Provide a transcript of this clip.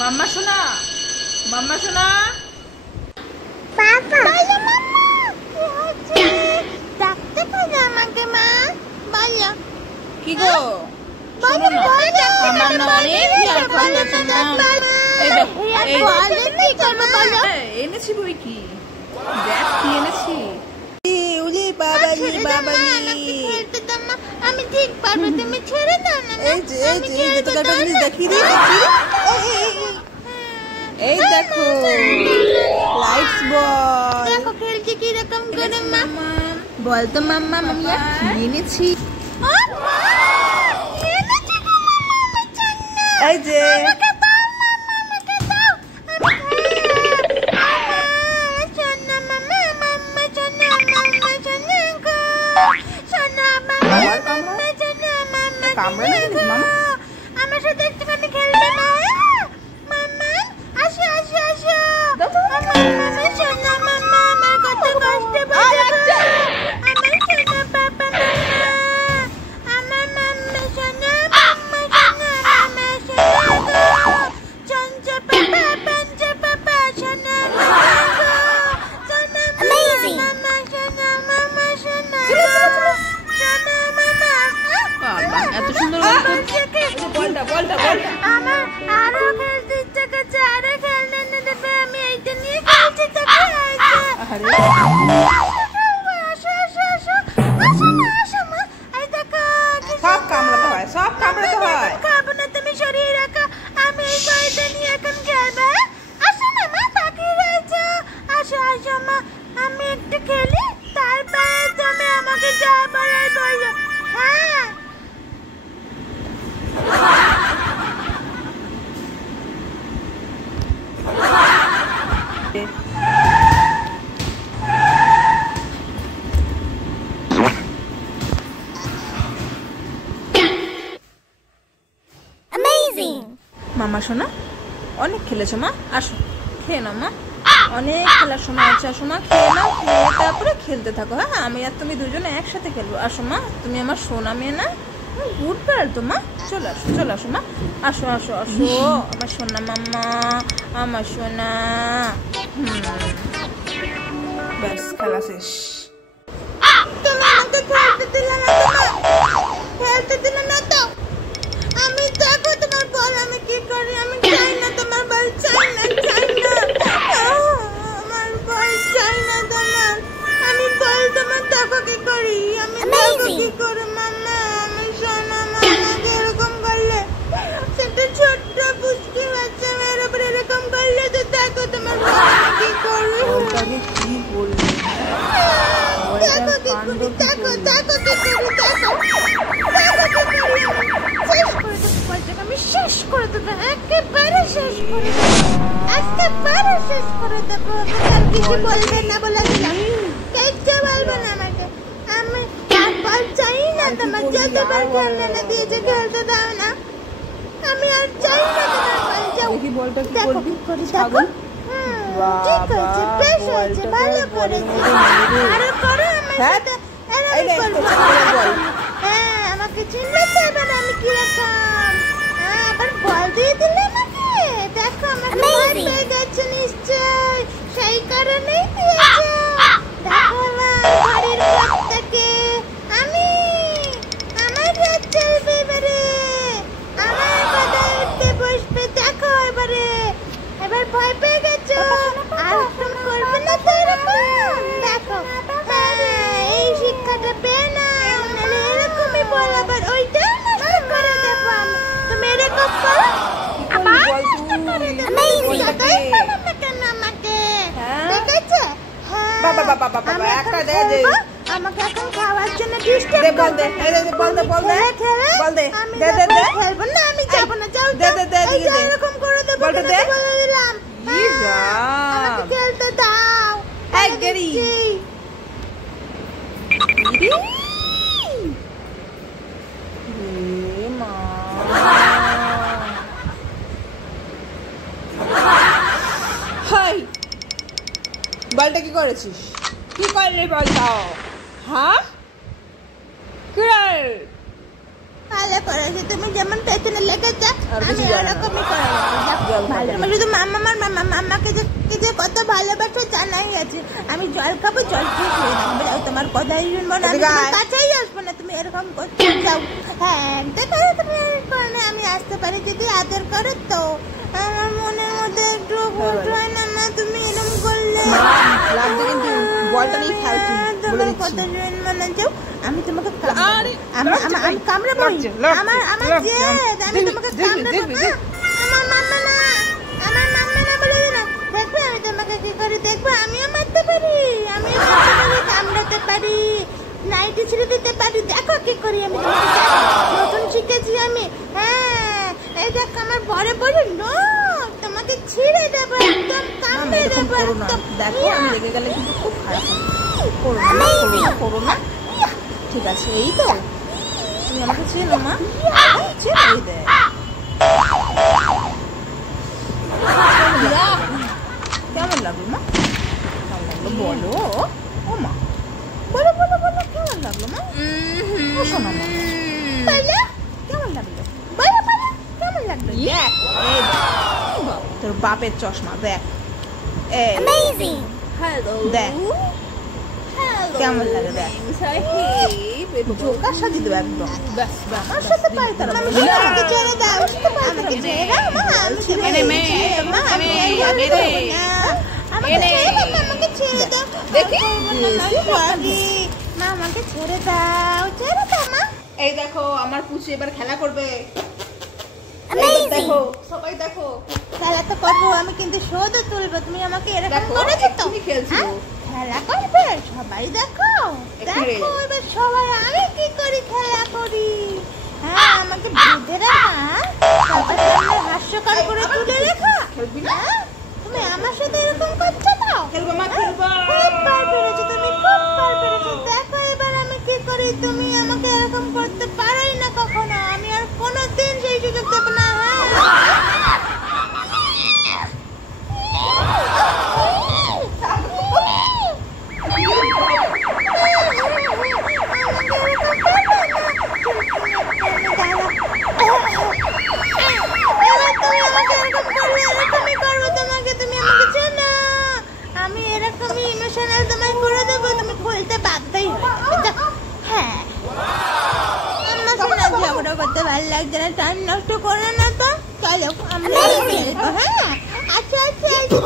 মাম্মা শোনা, মাম্মা শোনা। বাবা বলো মাম্মা কি হচ্ছে? ডাকতে পারো আমাকে মা? বলো কি গো? শোনো না, আমার না অনেক খেয়াল করতেছে না। এই দেখো, এনেছি বই কি, দেখ কি এনেছি। উলি বাবালি বাবালি, আমি ঠিক পারবো, তুমি ছেড়ে দাও না। এই যে এই যে এই যে তোকে একটা জিনিস দেখিয়ে দিই, এই দেখো লাইটস বল। দেখো খেলছি কি রকম করে মা। বল তো মাম্মা, মামিয়া কি এনেছি? এই যে আমার সাথে একটুখানি খেলবে না? মাম্মা আসো আসো আসো। মাম্মা শোনা, মাম্মা আমার কত কষ্ট পাচ্ছে। আমার শোনা বাবা, মাম্মা আমার মাম্মা শোনা, মাম্মা শোনা, মাম্মা শোনা গো। চঞ্চা বাবা, পঞ্চা বাবা শোনা, মাম্মা গো শোনা, মাম্মা শোনা, মাম্মা শোনা, শোনা মাম্মা। বাবা এত সুন্দর বলটা বলটা বলটা। আমার আরো খেলতে ইচ্ছা করছে, আরো খেলতে এনে দেবে। আমি এইটা নিয়ে খেলছি, তোকে সব কামড়াতে হয়, সব কামড়াতে হয়। খাবো না, তুমি সরিয়ে রাখো। আমি এই বইটা নিয়ে এখন খেলবো। আসো না মা, তাকিয়ে রয়েছো। আসো আসো মা, আমি একটু খেলি, তারপরে তুমি আমাকে যা বলার বলো। হ্যাঁ মামা শোনা, অনেক খেলেছো মা, আসো খেয়ে নাও মা, অনেক খেলার সময় আছে। আসো মা, খেয়ে নাও, খেয়ে তারপরে খেলতে থাকো। হ্যাঁ, আমি আর তুমি দুজনে একসাথে খেলবো। আসো মা, তুমি আমার সোনা মেয়ে না? গুড গার্ল তো মা। চলে আসো, চলে আসো মা, আসো আসো আসো আমার সোনা মাম্মা, আমার সোনা। ব্যাস খেলা শেষ। তুমি আমাকে খেলতে দিলে না তো মা? খেলতে দিলে না তো? আমি দেখো তোমার বল আমি কি করি। আমি চাই না তোমার বল, চাই না, চাই না। আমার বল চাই না তোমার। আমি বল তোমার দেখো কি করি। আমি দেখো কি করি মাম্মা। আমি শোনা মাম্মাকে এরকম করলে, সেটা ছোট্ট পুচকি বাচ্চা মেয়ের উপর এরকম করলে তো দেখো তোমার বল আমি কি করি। ওটাকে কি বললি? দেখো কি করি, দেখো দেখো কি করি, দেখো দেখো কি করি। শেষ করে দেবো বলটাকে, আমি শেষ করে দেবো, একেবারে শেষ করে দেবো, একেবারে শেষ করে দেবো। আর কিছু বলবে না বলে দিলাম, কিচ্ছু বলবে না আমাকে। আমি আর বল চাই না তোমার, যতবার খেলতে না দিয়েছে খেলতে দাও না। আমি আর চাই না তোমার বল, যাও। দেখি বলটা কি দেখো করবি? কি করি, দেখো। ঠিক হয়েছে, বেশ হয়েছে, ভালো করেছে। আরো করো আমার সাথে, এরকম করবো। হ্যাঁ, আমাকে চিনতে হবে না আমি কিরকম। হ্যাঁ, আবার বল দিয়ে দিলে আমাকে। দেখো আমাকে ভয় পেয়ে গেছে নিশ্চয়, সেই কারণেই দিয়েছে। দেখো মা, ঘরের পর থেকে আমি, আমার রাত চলবে এবারে, আমার কথা উঠতে বসবে। দেখো এবারে, এবার ভয় পেয়ে গেছো, আর তুমি করবে না তো এরকম। দেখো এই শিক্ষাটা পেয়ে না, নাহলে এরকমই বল আবার ওইটাও নষ্ট করে দেবো আমি। তুমি এরকম করো, আবার নষ্ট করে দেবো। জায়গায় পাবো না কেন আমাকে, ঠিক আছে? বাবা বাবা বাবা, একটা দে দে। আমাকে এখন খাওয়ার জন্য ডিস্টার্ব দে বল দে, এই দে বল দে, বল দে, বল দে, দে দে দে। খেলবো না, আমি যাবো না, যাও দে দে দে, এই যে এরকম করে দেবো, বলটা দে, বলে দিলাম। আমাকে খেলতে দাও। এই গেরি মা, হাই বলটা কি করেছিস? কি করলি বলটাও? হ্যাঁ, ভালো করেছো, তুমি যেমন পেছনে লেগেছো আমি ওরকমই করে ভালো। শুধু মামাকে যে কত ভালোবাসো জানাই আছে। আমি জল খাবো, জল খেয়ে খেয়ে নেবো, তোমার কথাই শুনবো না, আমি তোমার কাছেই আসবো না, তুমি এরকম করতে যাও। হ্যাঁ দেখো তুমি কারণে আমি আসতে পারি যদি আদর করো তো। আমার মনের মধ্যে একটু হয় না মা, তুমি এরকম করলে তোমার কথা মানে যাও। আমি তোমাকে আমি কামড়াবো, আমার জেদ, আমি তোমাকে কামড়াবো না। আমার মাম্মা না, আমার মাম্মা না বলে না। দেখবে আমি তোমাকে কি করি, দেখবে আমিও মারতে পারি, আমিও কামড়াতে পারি, নাইটি ছেড়ে দিতে পারি। দেখো কি করি আমি, নতুন শিখেছি আমি। হ্যাঁ এই দেখ আমার বড় বড় নখ, তোমাকে ছিঁড়ে দেবো, একদম কামড়ে দেবো একদম। দেখো আমি লেগে গেলে কিন্তু খুব খারাপ করো না। ঠিক আছে এই তো, তুমি আমাকে চেনো মা, চেনো দে। কেমন লাগলো মা? কেমন লাগলো বলো ও মা, বলো বলো বলো কেমন লাগলো মা? শোনো মা, বলো কেমন লাগলো? বলো বলো কেমন লাগলো? তোর বাপের চশমা দেখ, Amazing. দেখ কেমন লাগে, দেখ জোকার সাথে দেবো একদম। আমার সাথে পাই তারা আমাকে ছেড়ে দাও, আমাকে ছেড়ে দাও মা, আমাকে ছেড়ে দাও। দেখি মা, আমাকে ছেড়ে দাও, ছেড়ে দাও মা। এই দেখো আমার পুচু এবার খেলা করবে, দেখো সবাই দেখো। খেলা তো করবো আমি, কিন্তু শোধও তুলবো। তুমি আমাকে এরকম দেখো করেছো তো, তুমি খেলছো, খেলা করবে সবাই দেখো। দেখো এবার সবাই আমি কি করি, খেলা করি। হ্যাঁ আমাকে বুঝেরা হাস্যকর করে তুলে রেখো। খেলবি না? তুমি আমার সাথে এরকম করছো তো? খেলবো মা, খেলবো। খুব বার পেরেছো তুমি, খুব বার পেরেছো। দেখো এবার আমি কি করি, তুমি আমাকে এরকম করতে পারোই না কখনো, আমি আর কোনোদিন সেই সুযোগ দেবো না। আমি এরকমই ইমোশনাল তোমায় করে দেবো, তুমি খুলতে বাধ্যই হয়ে যাবে। হ্যাঁ আমার শোনা ঝগড়া করতে ভালো লাগছে না, টাইম নষ্ট করো না তো, চলো আমরা খেলবো। হ্যাঁ আচ্ছা আচ্ছা আচ্ছা।